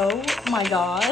Oh my god.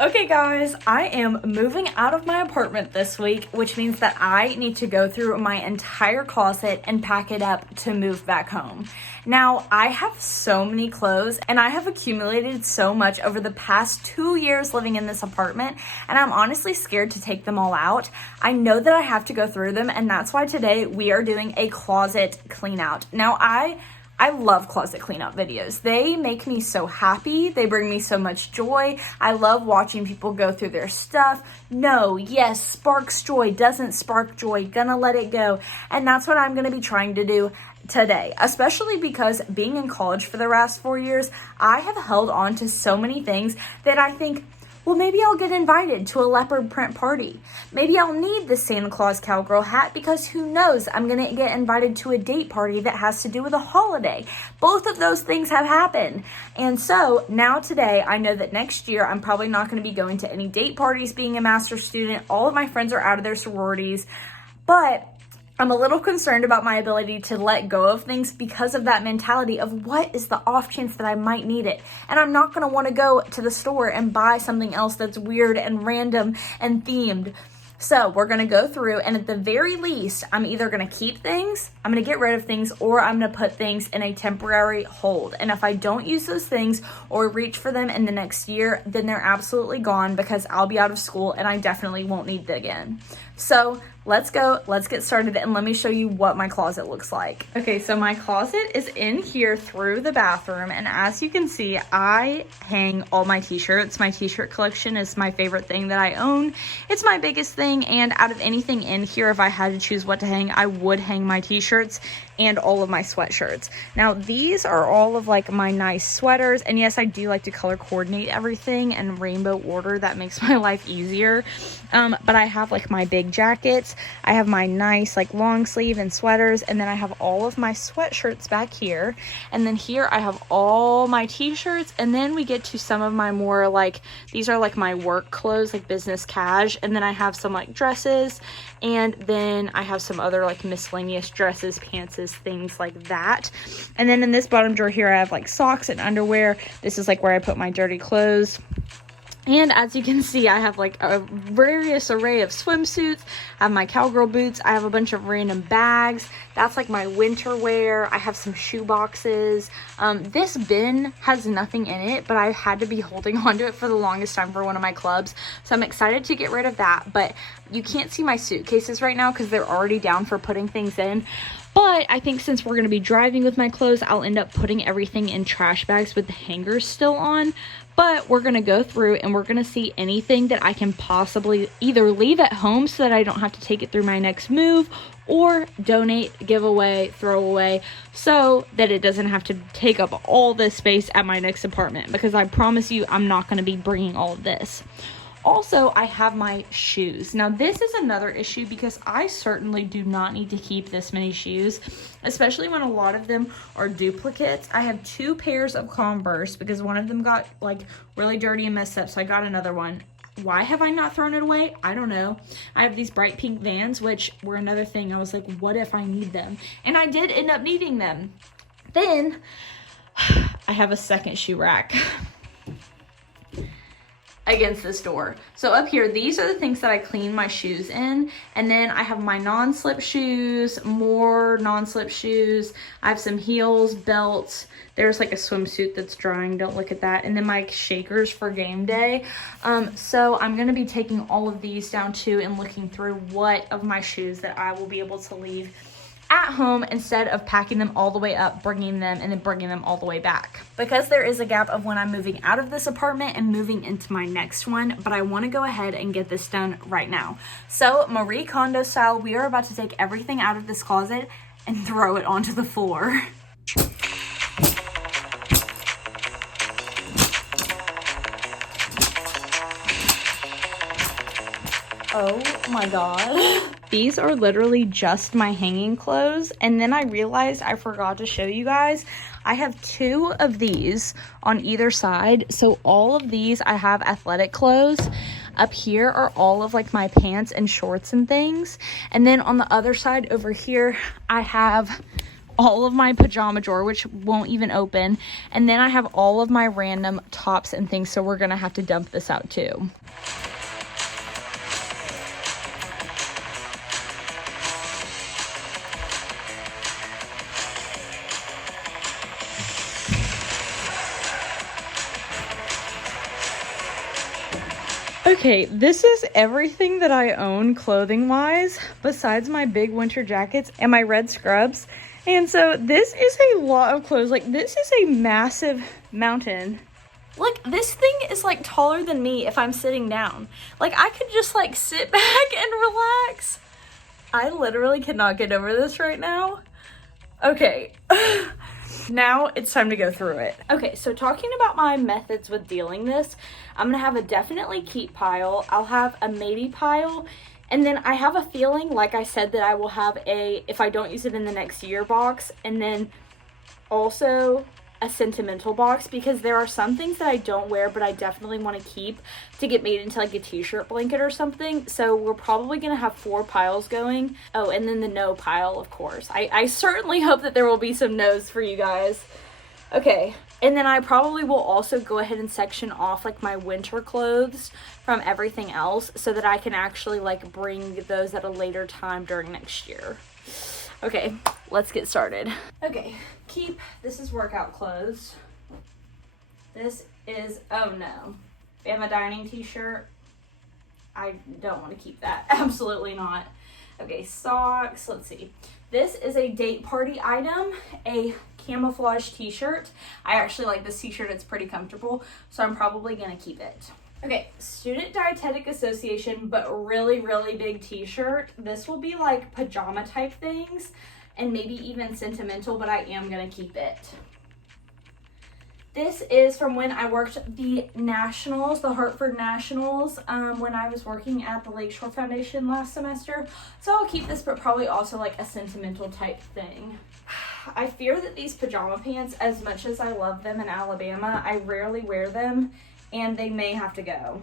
Okay guys, I am moving out of my apartment this week, which means that I need to go through my entire closet and pack it up to move back home. Now, I have so many clothes and I have accumulated so much over the past 2 years living in this apartment, and I'm honestly scared to take them all out. I know that I have to go through them, and that's why today we are doing a closet clean out. Now, I love closet cleanup videos. They make me so happy. They bring me so much joy. I love watching people go through their stuff. No, yes, sparks joy, doesn't spark joy, gonna let it go. And that's what I'm gonna be trying to do today, especially because being in college for the last 4 years, I have held on to so many things that I think, well, maybe I'll get invited to a leopard print party. Maybe I'll need the Santa Claus cowgirl hat because who knows, I'm gonna get invited to a date party that has to do with a holiday. Both of those things have happened. And so now today, I know that next year, I'm probably not gonna be going to any date parties being a master's student. All of my friends are out of their sororities, but I'm a little concerned about my ability to let go of things because of that mentality of what is the off chance that I might need it. And I'm not going to want to go to the store and buy something else that's weird and random and themed. So we're going to go through, and at the very least, I'm either going to keep things, I'm going to get rid of things, or I'm going to put things in a temporary hold. And if I don't use those things or reach for them in the next year, then they're absolutely gone because I'll be out of school and I definitely won't need them again. So let's get started, and let me show you what my closet looks like. Okay, so my closet is in here through the bathroom, and as you can see, I hang all my t-shirts. My t-shirt collection is my favorite thing that I own. It's my biggest thing, and out of anything in here, if I had to choose what to hang, I would hang my t-shirts and all of my sweatshirts. Now, these are all of like my nice sweaters, and yes, I do like to color coordinate everything in rainbow order. That makes my life easier. But I have like my big jackets, I have my nice like long sleeve and sweaters, and then I have all of my sweatshirts back here, and then here I have all my t-shirts, and then we get to some of my more like, these are like my work clothes, like business cash, and then I have some like dresses, and then I have some other like miscellaneous dresses, pantses, things like that. And then in this bottom drawer here I have like socks and underwear. This is like where I put my dirty clothes. And as you can see, I have like a various array of swimsuits. I have my cowgirl boots. I have a bunch of random bags. That's like my winter wear. I have some shoe boxes. This bin has nothing in it, but I've had to be holding onto it for the longest time for one of my clubs. So I'm excited to get rid of that. But you can't see my suitcases right now because they're already down for putting things in. But I think since we're going to be driving with my clothes, I'll end up putting everything in trash bags with the hangers still on. But we're going to go through and we're going to see anything that I can possibly either leave at home so that I don't have to take it through my next move, or donate, give away, throw away, so that it doesn't have to take up all this space at my next apartment, because I promise you I'm not going to be bringing all of this. Also, I have my shoes. Now, this is another issue because I certainly do not need to keep this many shoes, especially when a lot of them are duplicates. I have 2 pairs of Converse because one of them got like really dirty and messed up, so I got another one. Why have I not thrown it away? I don't know. I have these bright pink Vans, which were another thing. I was like, what if I need them? And I did end up needing them. Then, I have a second shoe rack against this door. So up here, these are the things that I clean my shoes in. And then I have my non-slip shoes, more non-slip shoes. I have some heels, belts. There's like a swimsuit that's drying. Don't look at that. And then my shakers for game day. So I'm going to be taking all of these down too and looking through what of my shoes that I will be able to leave at home instead of packing them all the way up, bringing them, and then bringing them all the way back. Because there is a gap of when I'm moving out of this apartment and moving into my next one, but I want to go ahead and get this done right now. So Marie Kondo style, we are about to take everything out of this closet and throw it onto the floor. Oh my god. These are literally just my hanging clothes, and then I realized I forgot to show you guys. I have 2 of these on either side. So all of these, I have athletic clothes. Up here are all of like my pants and shorts and things. And then on the other side over here, I have all of my pajama drawer, which won't even open. And then I have all of my random tops and things, so we're gonna have to dump this out too. Okay, this is everything that I own clothing-wise, besides my big winter jackets and my red scrubs. And so this is a lot of clothes. Like, this is a massive mountain. Look, this thing is like taller than me if I'm sitting down. Like, I could just like sit back and relax. I literally cannot get over this right now. Okay. Now it's time to go through it. Okay, so talking about my methods with dealing this, I'm gonna have a definitely keep pile. I'll have a maybe pile. And then I have a feeling, like I said, that I will have a, if I don't use it in the next year box, and then also a sentimental box, because there are some things that I don't wear, but I definitely want to keep to get made into like a t-shirt blanket or something. So we're probably going to have 4 piles going. Oh, and then the no pile, of course. I certainly hope that there will be some no's for you guys. Okay. And then I probably will also go ahead and section off like my winter clothes from everything else, so that I can actually like bring those at a later time during next year. Okay, let's get started. Okay, keep, this is workout clothes. This is, oh no, Bama Dining t-shirt. I don't want to keep that, absolutely not. Okay, socks, let's see. This is a date party item, a camouflage t-shirt. I actually like this t-shirt, it's pretty comfortable, so I'm probably gonna keep it. Okay, Student Dietetic Association, but really, really big t-shirt. This will be like pajama type things and maybe even sentimental, but I am gonna keep it. This is from when I worked the Nationals, the Hartford Nationals, when I was working at the Lakeshore Foundation last semester. So I'll keep this, but probably also like a sentimental type thing. I fear that these pajama pants, as much as I love them in Alabama, I rarely wear them, and they may have to go.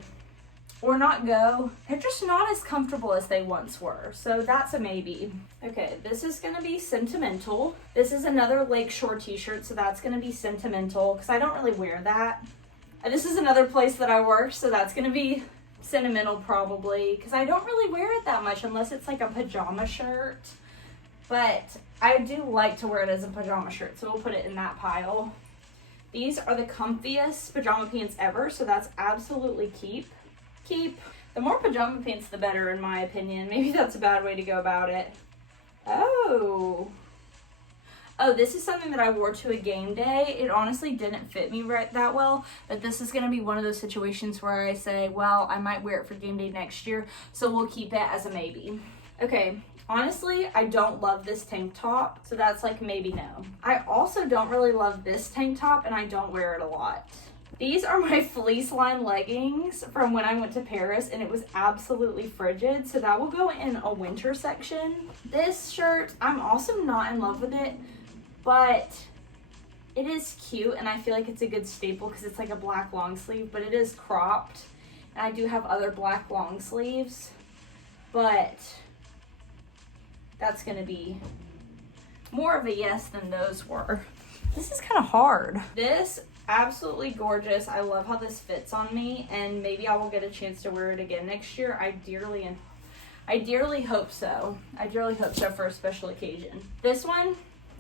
Or not go. They're just not as comfortable as they once were. So that's a maybe. Okay, this is gonna be sentimental. This is another Lakeshore t-shirt, so that's gonna be sentimental, because I don't really wear that. This is another place that I work, so that's gonna be sentimental probably, because I don't really wear it that much unless it's like a pajama shirt. But I do like to wear it as a pajama shirt, so we'll put it in that pile. These are the comfiest pajama pants ever, so that's absolutely keep. The more pajama pants, the better, in my opinion. Maybe that's a bad way to go about it. Oh, this is something that I wore to a game day. It honestly didn't fit me that well, but this is going to be one of those situations where I say, well, I might wear it for game day next year, so we'll keep it as a maybe. Okay. Honestly, I don't love this tank top, so that's like maybe no. I also don't really love this tank top, and I don't wear it a lot. These are my fleece line leggings from when I went to Paris, and it was absolutely frigid, so that will go in a winter section. This shirt, I'm also not in love with it, but it is cute, and I feel like it's a good staple because it's like a black long sleeve, but it is cropped, and I do have other black long sleeves, but that's gonna be more of a yes than those were. This is kind of hard. This, absolutely gorgeous. I love how this fits on me, and maybe I will get a chance to wear it again next year. I dearly hope so. I dearly hope so for a special occasion. This one,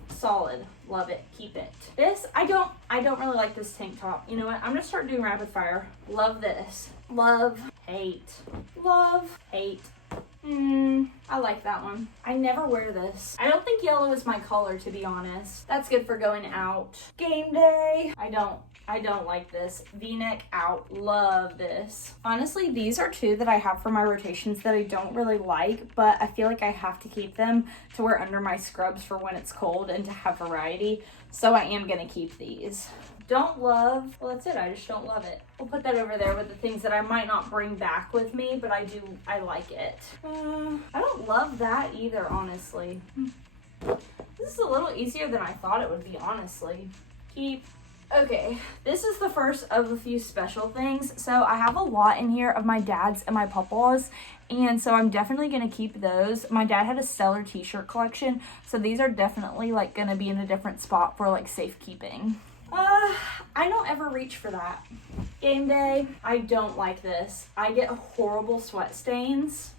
solid. Love it. Keep it. This, I don't really like this tank top. You know what? I'm gonna start doing rapid fire. Love this. Love, hate. Love, hate. I like that one. I never wear this. I don't think yellow is my color, to be honest. That's good for going out. Game day. I don't like this. V-neck out. Love this. Honestly, these are two that I have for my rotations that I don't really like, but I feel like I have to keep them to wear under my scrubs for when it's cold and to have variety. So I am gonna keep these. Don't love, well, that's it. I just don't love it. We'll put that over there with the things that I might not bring back with me, but I like it. I don't love that either, honestly. This is a little easier than I thought it would be, honestly. Keep. Okay, this is the first of a few special things. So I have a lot in here of my dad's and my papa's, and so I'm definitely going to keep those. My dad had a stellar t-shirt collection, so these are definitely like going to be in a different spot for like safekeeping. I don't ever reach for that. Gameday, I don't like this. I get horrible sweat stains.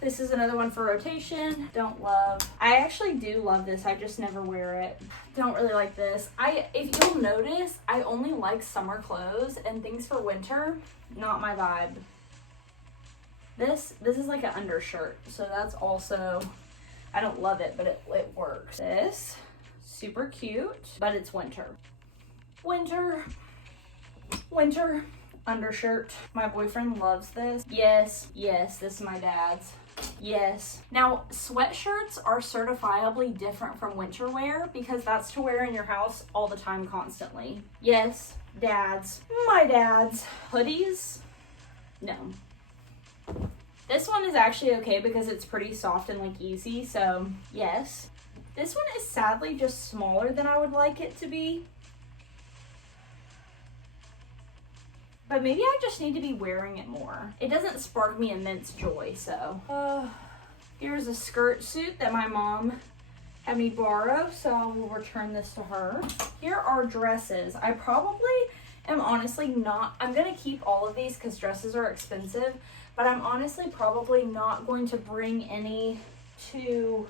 This is another one for rotation. Don't love. I actually do love this. I just never wear it. Don't really like this. If you'll notice, I only like summer clothes and things for winter. Not my vibe. This is like an undershirt. So that's also, I don't love it, but it works. This, super cute, but it's winter. Winter. Undershirt. My boyfriend loves this. Yes, this is my dad's. Yes. Now, sweatshirts are certifiably different from winter wear because that's to wear in your house all the time, constantly. Yes, dad's. My dad's. Hoodies? No. This one is actually okay because it's pretty soft and like easy, so yes. This one is sadly just smaller than I would like it to be. But maybe I just need to be wearing it more. It doesn't spark me immense joy, so. Here's a skirt suit that my mom had me borrow, so I will return this to her. Here are dresses. I probably am honestly not, I'm gonna keep all of these because dresses are expensive, but I'm honestly probably not going to bring any to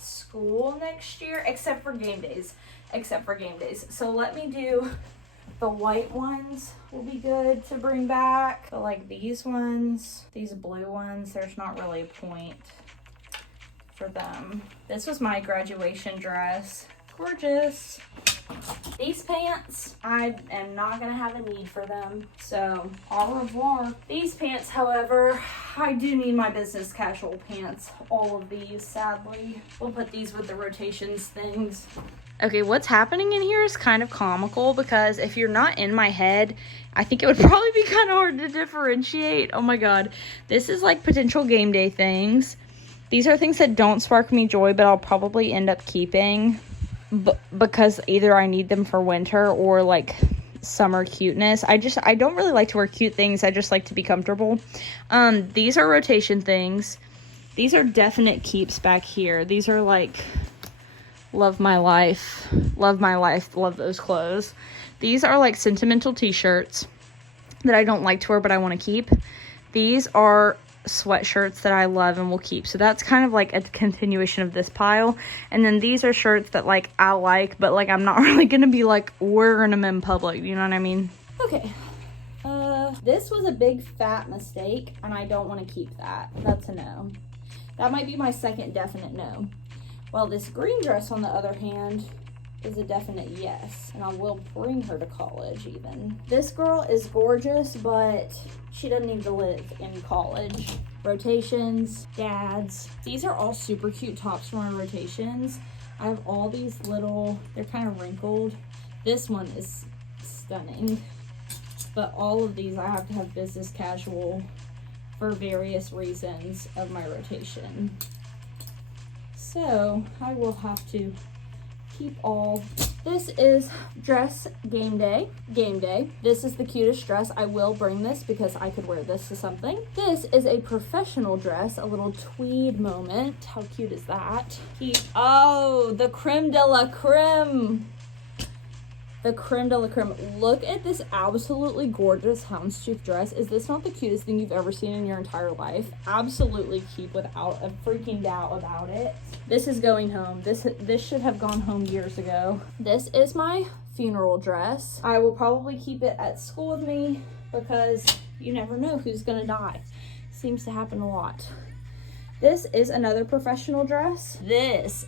school next year, except for game days. So let me do the white ones will be good to bring back. But like these ones, these blue ones, there's not really a point for them. This was my graduation dress. Gorgeous. These pants, I am not gonna have a need for them, so au revoir. These pants, however, I do need my business casual pants. All of these, sadly. We'll put these with the rotations things. Okay, what's happening in here is kind of comical because if you're not in my head, I think it would probably be kind of hard to differentiate. Oh my god. This is like potential game day things. These are things that don't spark me joy, but I'll probably end up keeping because either I need them for winter or like summer cuteness. I don't really like to wear cute things. I just like to be comfortable. These are rotation things. These are definite keeps back here. These are like love my life, love those clothes. These are like sentimental t-shirts that I don't like to wear but I want to keep. These are sweatshirts that I love and will keep, so that's kind of like a continuation of this pile. And then these are shirts that like I like, but like I'm not really gonna be like wearing them in public, you know what I mean? Okay, this was a big fat mistake and I don't want to keep that. That's a no. That might be my second definite no. Well, this green dress, on the other hand, is a definite yes, and I will bring her to college even. This girl is gorgeous, but she doesn't need to live in college. Rotations, dads. These are all super cute tops for my rotations. I have all these little, they're kind of wrinkled. This one is stunning, but all of these I have to have business casual for various reasons of my rotation. So I will have to keep all. This is dress game day. This is the cutest dress. I will bring this because I could wear this to something. This is a professional dress, a little tweed moment. How cute is that? Oh, the creme de la creme. The creme de la creme. Look at this absolutely gorgeous houndstooth dress. Is this not the cutest thing you've ever seen in your entire life? Absolutely keep without a freaking doubt about it. This is going home. This should have gone home years ago. This is my funeral dress. I will probably keep it at school with me because you never know who's gonna die. Seems to happen a lot. This is another professional dress.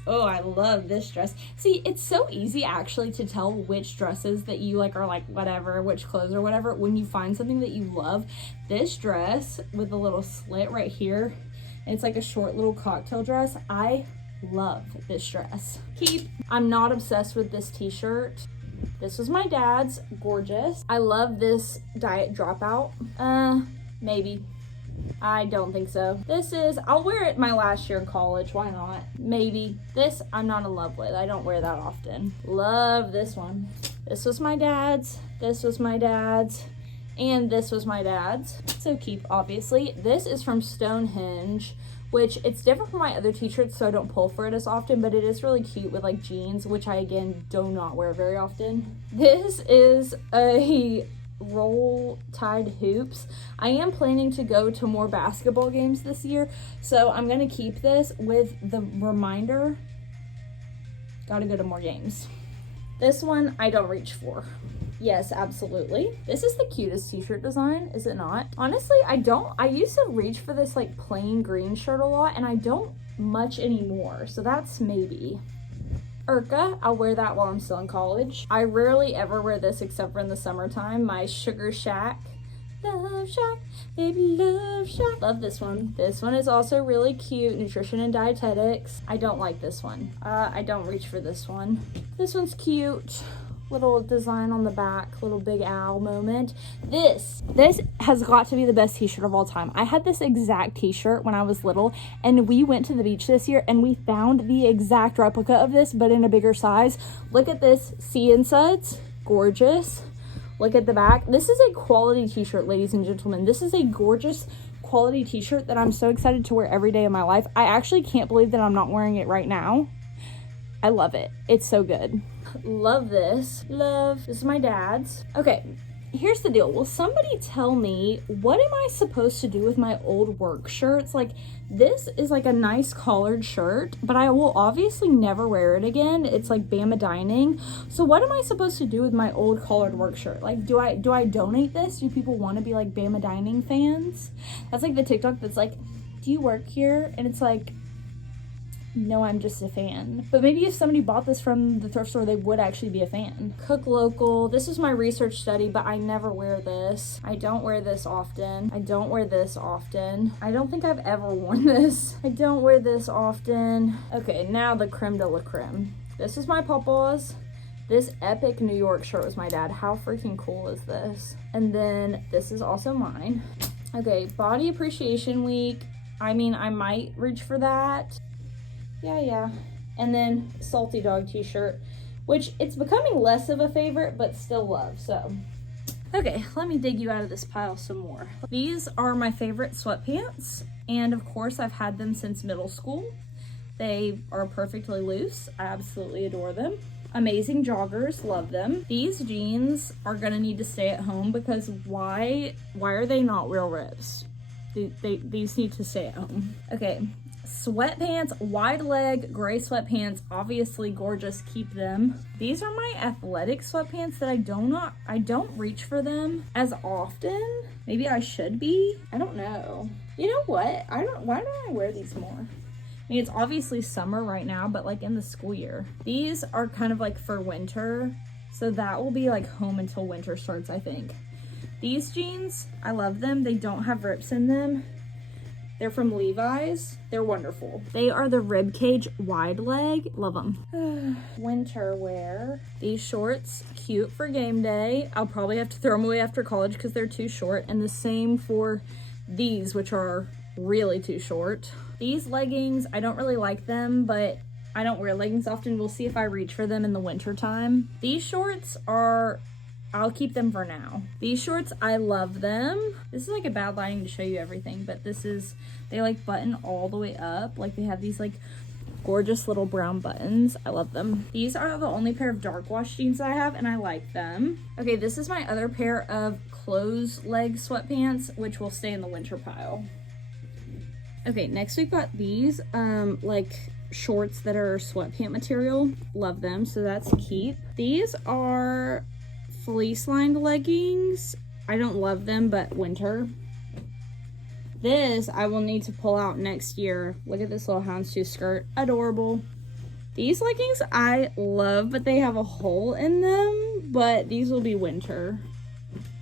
Oh, I love this dress. See, it's so easy actually to tell which dresses that you like are like whatever, which clothes or whatever, when you find something that you love. This dress with the little slit right here, it's like a short little cocktail dress. I love this dress. I'm not obsessed with this t-shirt. This was my dad's, gorgeous. I love this diet dropout. Maybe. I don't think so. This is, I'll wear it my last year in college. Why not? Maybe. This I'm not in love with. I don't wear that often. Love this one. This was my dad's. This was my dad's. And this was my dad's. So keep, obviously. This is from Stonehenge, which it's different from my other t-shirts, so I don't pull for it as often, but it is really cute with like jeans, which I again do not wear very often. This is a roll tied hoops. I am planning to go to more basketball games this year, so I'm gonna keep this with the reminder, gotta go to more games. This one I don't reach for. Yes, absolutely. This is the cutest t-shirt design, is it not? Honestly, I used to reach for this like plain green shirt a lot, and I don't much anymore, so that's maybe. Urka, I'll wear that while I'm still in college. I rarely ever wear this except for in the summertime. My Sugar Shack. Love Shack, baby love Shack. Love this one. This one is also really cute. Nutrition and dietetics. I don't like this one. I don't reach for this one. This one's cute. Little design on the back, little Big Owl moment. This has got to be the best t-shirt of all time. I had this exact t-shirt when I was little, and we went to the beach this year and we found the exact replica of this, but in a bigger size. Look at this, sea and suds, gorgeous. Look at the back. This is a quality t-shirt, ladies and gentlemen. This is a gorgeous quality t-shirt that I'm so excited to wear every day of my life. I actually can't believe that I'm not wearing it right now. I love it. It's so good. Love this. Love. This is my dad's. Okay, here's the deal. Will somebody tell me, what am I supposed to do with my old work shirts? Like, this is like a nice collared shirt, but I will obviously never wear it again. It's like Bama dining. So what am I supposed to do with my old collared work shirt? Like, do I donate this? Do people want to be like Bama dining fans? That's like the TikTok that's like, do you work here? And it's like, no, I'm just a fan. But maybe if somebody bought this from the thrift store, they would actually be a fan. Cook local. This is my research study, but I never wear this. I don't wear this often. I don't wear this often. I don't think I've ever worn this. I don't wear this often. Okay, now the creme de la creme. This is my papa's. This epic New York shirt was my dad. How freaking cool is this? And then this is also mine. Okay, Body Appreciation Week. I mean, I might reach for that. Yeah. And then Salty Dog t-shirt, which it's becoming less of a favorite, but still love, so. Okay, let me dig you out of this pile some more. These are my favorite sweatpants, and of course I've had them since middle school. They are perfectly loose. I absolutely adore them. Amazing joggers, love them. These jeans are gonna need to stay at home because why are they not real rips? These need to stay at home. Okay. Sweatpants, wide leg, gray sweatpants, obviously gorgeous, keep them. These are my athletic sweatpants that I don't reach for them as often. Maybe I should be, I don't know. You know what, why don't I wear these more? I mean, it's obviously summer right now, but like in the school year. These are kind of like for winter, so that will be like home until winter starts, I think. These jeans, I love them. They don't have rips in them. They're from Levi's. They're wonderful. They are the ribcage wide leg. Love them. Winter wear. These shorts, cute for game day. I'll probably have to throw them away after college because they're too short. And the same for these, which are really too short. These leggings, I don't really like them, but I don't wear leggings often. We'll see if I reach for them in the winter time. These shorts are, I'll keep them for now. These shorts, I love them. This is like a bad lighting to show you everything, but this is, they like button all the way up. Like they have these like gorgeous little brown buttons. I love them. These are the only pair of dark wash jeans I have, and I like them. Okay, this is my other pair of closed leg sweatpants, which will stay in the winter pile. Okay, next we've got these like shorts that are sweatpant material. Love them, so that's keep. These are fleece lined leggings. I don't love them, but winter. This I will need to pull out next year. Look at this little houndstooth skirt, adorable. These leggings I love, but they have a hole in them, but these will be winter.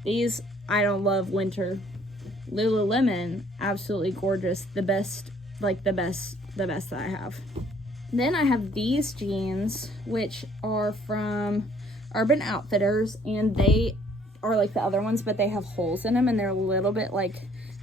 These I don't love winter. Lululemon, absolutely gorgeous. The best, like the best that I have. Then I have these jeans, which are from Urban Outfitters, and they are like the other ones, but they have holes in them, and they're a little bit like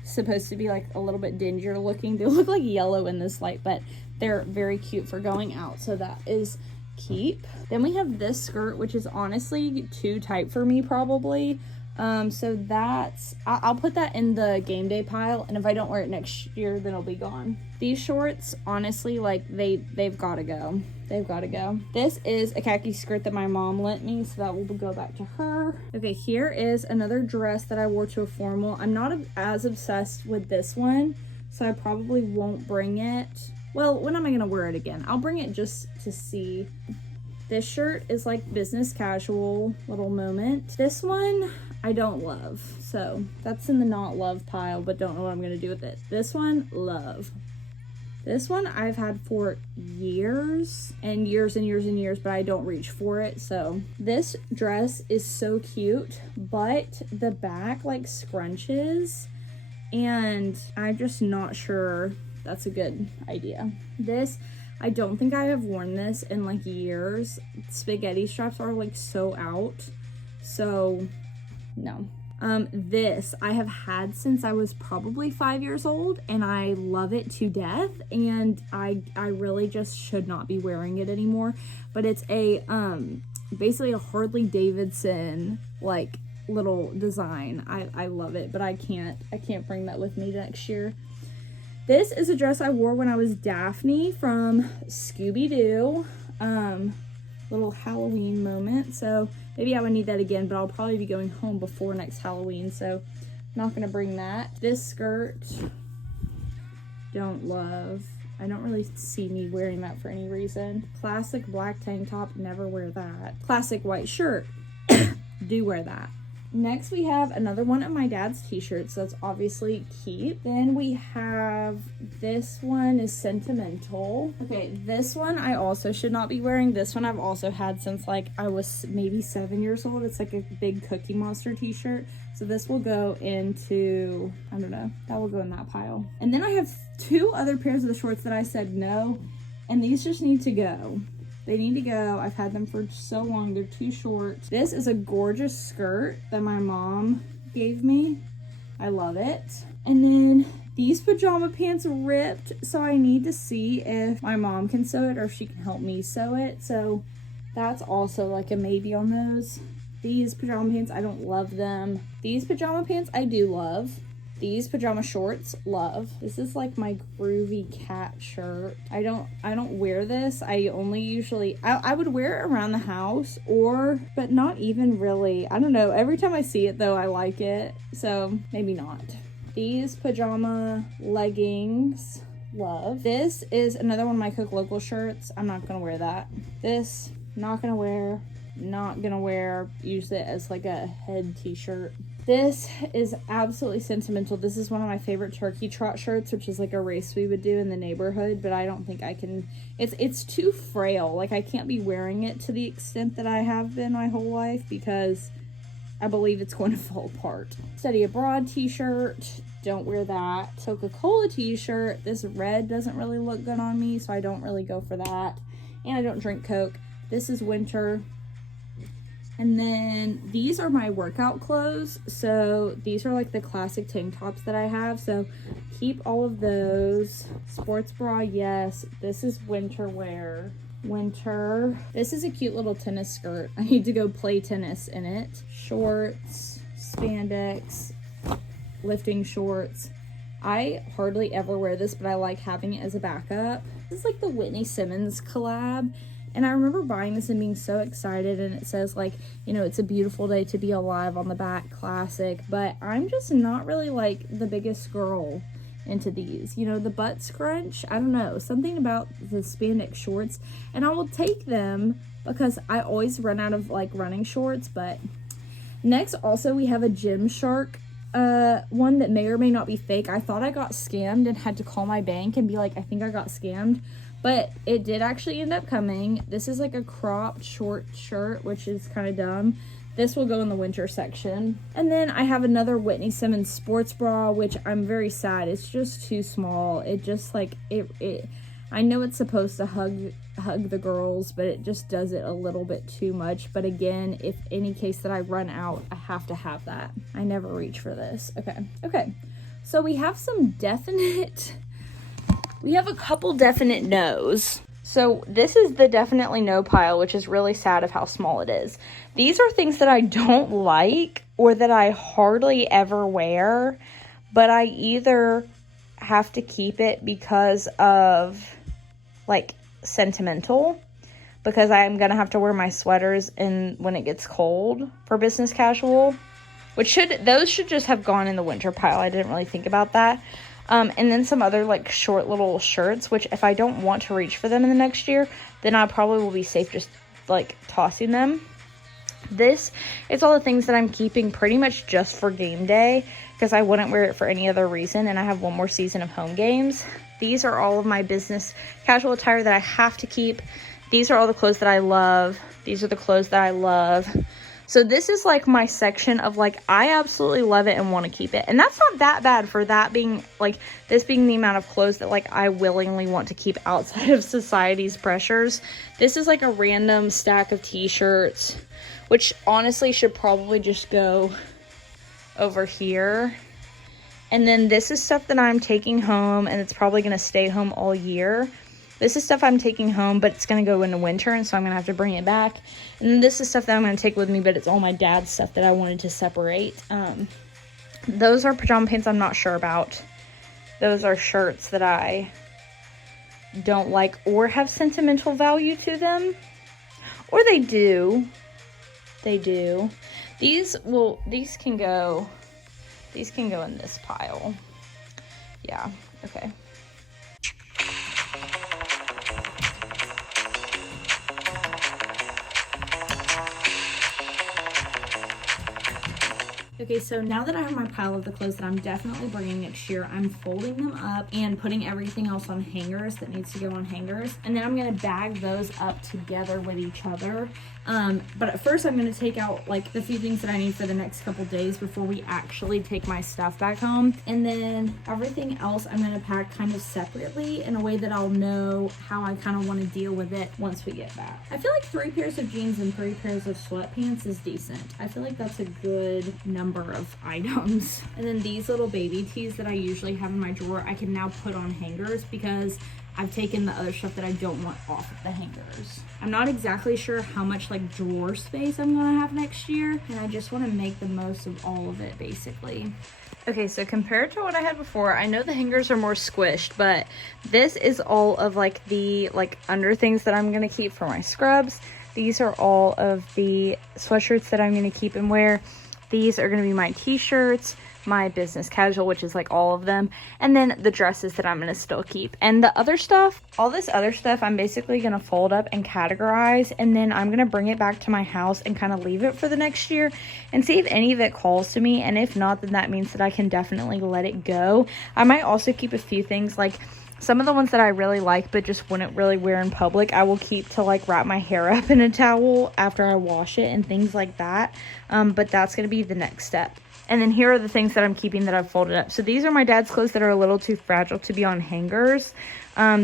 supposed to be like a little bit dingier looking. They look like yellow in this light, but they're very cute for going out. So that is keep. Then we have this skirt, which is honestly too tight for me probably. So that's, I'll put that in the game day pile, and if I don't wear it next year, then it'll be gone. These shorts, honestly, like they've got to go. They've got to go. This is a khaki skirt that my mom lent me, so that will go back to her. Okay, here is another dress that I wore to a formal. I'm not as obsessed with this one, so I probably won't bring it. Well, when am I gonna wear it again? I'll bring it just to see. This shirt is like business casual little moment. This one I don't love, so that's in the not love pile, but don't know what I'm gonna do with it. This one, love. This one I've had for years and years and years and years, but I don't reach for it. So this dress is so cute, but the back like scrunches, and I'm just not sure that's a good idea. This, I don't think I have worn this in like years. Spaghetti straps are like so out, so no. This I have had since I was probably 5 years old, and I love it to death, and I really just should not be wearing it anymore. But it's a basically a Harley Davidson like little design. I love it, but I can't bring that with me next year. This is a dress I wore when I was Daphne from Scooby-Doo. Little Halloween moment, so maybe I would need that again, but I'll probably be going home before next Halloween, so I'm not gonna bring that. This skirt, don't love. I don't really see me wearing that for any reason. Classic black tank top, never wear that. Classic white shirt, do wear that. Next we have another one of my dad's t-shirts, so that's obviously keep. Then we have, this one is sentimental. Okay, this one I also should not be wearing. This one I've also had since like I was maybe 7 years old. It's like a big Cookie Monster t-shirt. So this will go into, I don't know, that will go in that pile. And then I have two other pairs of the shorts that I said no, and these just need to go. They need to go. I've had them for so long. They're too short. This is a gorgeous skirt that my mom gave me. I love it. And then these pajama pants ripped, so I need to see if my mom can sew it or if she can help me sew it. So that's also like a maybe on those. These pajama pants, I don't love them. These pajama pants, I do love. These pajama shorts, love. This is like my groovy cat shirt. I don't wear this. I only usually, I would wear it around the house but not even really. I don't know. Every time I see it though, I like it. So maybe not. These pajama leggings, love. This is another one of my Cook Local shirts. I'm not gonna wear that. This, not gonna wear. Not gonna wear. Use it as like a head t-shirt. This is absolutely sentimental. This is one of my favorite turkey trot shirts, which is like a race we would do in the neighborhood, but I don't think I can, it's too frail. Like I can't be wearing it to the extent that I have been my whole life because I believe it's going to fall apart. Study Abroad t-shirt, don't wear that. Coca-Cola t-shirt, this red doesn't really look good on me, so I don't really go for that. And I don't drink Coke. This is winter. And then these are my workout clothes. So these are like the classic tank tops that I have. So keep all of those. Sports bra, yes. This is winter wear. Winter. This is a cute little tennis skirt. I need to go play tennis in it. Shorts, spandex, lifting shorts. I hardly ever wear this, but I like having it as a backup. This is like the Whitney Simmons collab. And I remember buying this and being so excited, and it says like, you know, it's a beautiful day to be alive on the back, classic. But I'm just not really like the biggest girl into these. You know, the butt scrunch, I don't know, something about the spandex shorts. And I will take them because I always run out of like running shorts. But next also we have a Gymshark one that may or may not be fake. I thought I got scammed and had to call my bank and be like, I think I got scammed. But it did actually end up coming. This is like a cropped short shirt, which is kind of dumb. This will go in the winter section. And then I have another Whitney Simmons sports bra, which I'm very sad. It's just too small. It just like, I know it's supposed to hug the girls, but it just does it a little bit too much. But again, if any case that I run out, I have to have that. I never reach for this. Okay. So we have a couple definite no's. So this is the definitely no pile, which is really sad of how small it is. These are things that I don't like or that I hardly ever wear, but I either have to keep it because of like sentimental, because I'm gonna have to wear my sweaters when it gets cold for business casual, those should just have gone in the winter pile. I didn't really think about that. And then some other like short little shirts, which if I don't want to reach for them in the next year, then I probably will be safe just like tossing them. This is all the things that I'm keeping pretty much just for game day, because I wouldn't wear it for any other reason, and I have one more season of home games. These are all of my business casual attire that I have to keep. These are all the clothes that I love. These are the clothes that I love. So this is like my section of like, I absolutely love it and want to keep it. And that's not that bad for that being like, this being the amount of clothes that like I willingly want to keep outside of society's pressures. This is like a random stack of t-shirts, which honestly should probably just go over here. And then this is stuff that I'm taking home, and it's probably going to stay home all year. This is stuff I'm taking home, but it's going to go into winter, and so I'm going to have to bring it back. And then this is stuff that I'm going to take with me, but it's all my dad's stuff that I wanted to separate. Those are pajama pants I'm not sure about. Those are shirts that I don't like or have sentimental value to them. Or they do. They do. These can go in this pile. Yeah, okay. Okay, so now that I have my pile of the clothes that I'm definitely bringing next year, I'm folding them up and putting everything else on hangers that needs to go on hangers. And then I'm going to bag those up together with each other. But at first I'm going to take out like the few things that I need for the next couple days before we actually take my stuff back home. And then everything else I'm going to pack kind of separately in a way that I'll know how I kind of want to deal with it once we get back. I feel like 3 pairs of jeans and 3 pairs of sweatpants is decent. I feel like that's a good number of items. And then these little baby tees that I usually have in my drawer, I can now put on hangers because I've taken the other stuff that I don't want off of the hangers. I'm not exactly sure how much like drawer space I'm gonna have next year, and I just want to make the most of all of it basically. Okay, so compared to what I had before, I know the hangers are more squished, but this is all of like the under things that I'm gonna keep for my scrubs. These are all of the sweatshirts that I'm gonna keep and wear. These are going to be my t-shirts, my business casual, which is like all of them, and then the dresses that I'm going to still keep. And the other stuff, all this other stuff, I'm basically going to fold up and categorize, and then I'm going to bring it back to my house and kind of leave it for the next year and see if any of it calls to me. And if not, then that means that I can definitely let it go. I might also keep a few things, like some of the ones that I really like but just wouldn't really wear in public, I will keep to like wrap my hair up in a towel after I wash it and things like that. But that's going to be the next step. And then here are the things that I'm keeping that I've folded up. So these are my dad's clothes that are a little too fragile to be on hangers.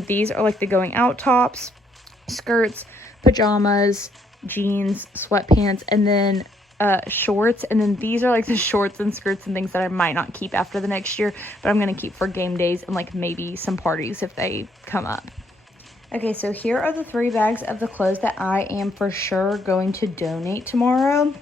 These are like the going out tops, skirts, pajamas, jeans, sweatpants, and then shorts. And then these are like the shorts and skirts and things that I might not keep after the next year, but I'm going to keep for game days and like maybe some parties if they come up. Okay, so here are the 3 bags of the clothes that I am for sure going to donate tomorrow.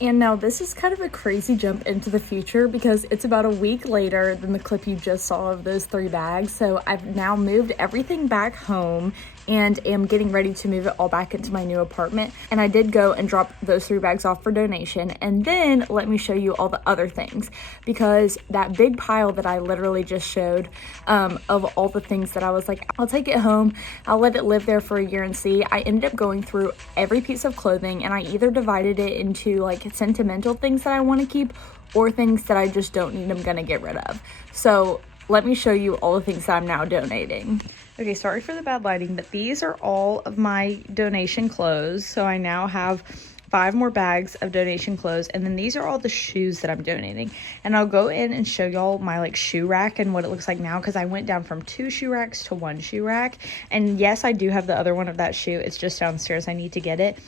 And now this is kind of a crazy jump into the future because it's about a week later than the clip you just saw of those 3 bags. So I've now moved everything back home and am getting ready to move it all back into my new apartment. And I did go and drop those 3 bags off for donation. And then let me show you all the other things, because that big pile that I literally just showed of all the things that I was like, I'll take it home, I'll let it live there for a year and see. I ended up going through every piece of clothing, and I either divided it into like sentimental things that I want to keep or things that I just don't need, I'm gonna get rid of. So let me show you all the things that I'm now donating. Okay, sorry for the bad lighting, but these are all of my donation clothes. So I now have 5 more bags of donation clothes, and then these are all the shoes that I'm donating. And I'll go in and show y'all my like shoe rack and what it looks like now, because I went down from 2 shoe racks to 1 shoe rack. And yes, I do have the other one of that shoe. It's just downstairs. I need to get it.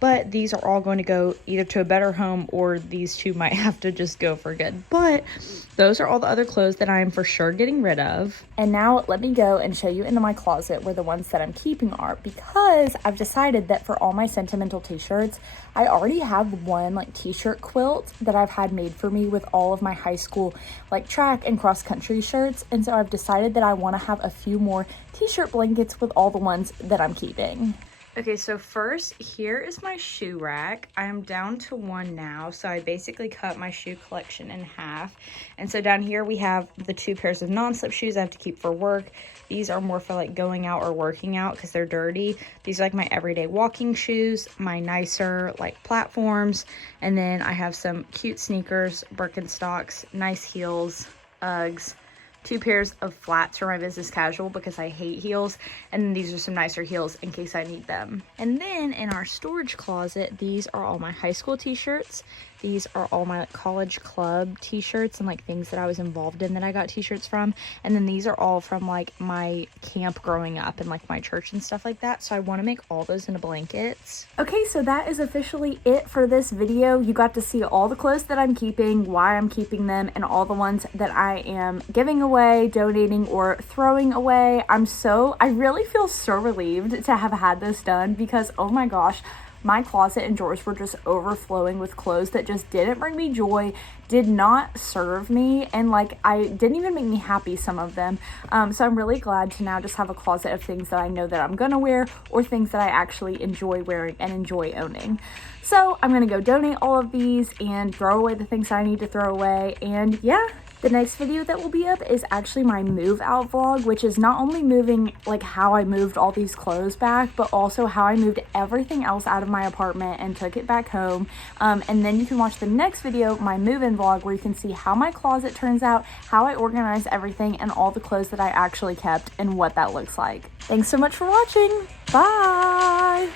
but these are all going to go either to a better home, or these two might have to just go for good. But those are all the other clothes that I am for sure getting rid of. And now let me go and show you into my closet where the ones that I'm keeping are, because I've decided that for all my sentimental t-shirts, I already have one like t-shirt quilt that I've had made for me with all of my high school like track and cross country shirts. And so I've decided that I want to have a few more t-shirt blankets with all the ones that I'm keeping. Okay, so first, here is my shoe rack. I am down to one now, so I basically cut my shoe collection in half. And so down here we have the 2 pairs of non-slip shoes I have to keep for work. These are more for like going out or working out because they're dirty. These are like my everyday walking shoes, my nicer like platforms, and then I have some cute sneakers, Birkenstocks, nice heels, Uggs, 2 pairs of flats for my business casual because I hate heels, and then these are some nicer heels in case I need them. And then in our storage closet, these are all my high school t-shirts. These are all my like college club t-shirts and like things that I was involved in that I got t-shirts from. And then these are all from like my camp growing up and like my church and stuff like that. So I want to make all those into blankets. Okay, so that is officially it for this video. You got to see all the clothes that I'm keeping, why I'm keeping them, and all the ones that I am giving away, donating, or throwing away. I really feel so relieved to have had this done because, oh my gosh, my closet and drawers were just overflowing with clothes that just didn't bring me joy, did not serve me, and like I didn't even make me happy, some of them. So I'm really glad to now just have a closet of things that I know that I'm gonna wear, or things that I actually enjoy wearing and enjoy owning. So I'm gonna go donate all of these and throw away the things I need to throw away. And yeah, the next video that will be up is actually my move out vlog, which is not only moving like how I moved all these clothes back, but also how I moved everything else out of my apartment and took it back home. And then you can watch the next video, my move-in vlog, where you can see how my closet turns out, how I organize everything, and all the clothes that I actually kept and what that looks like. Thanks so much for watching. Bye!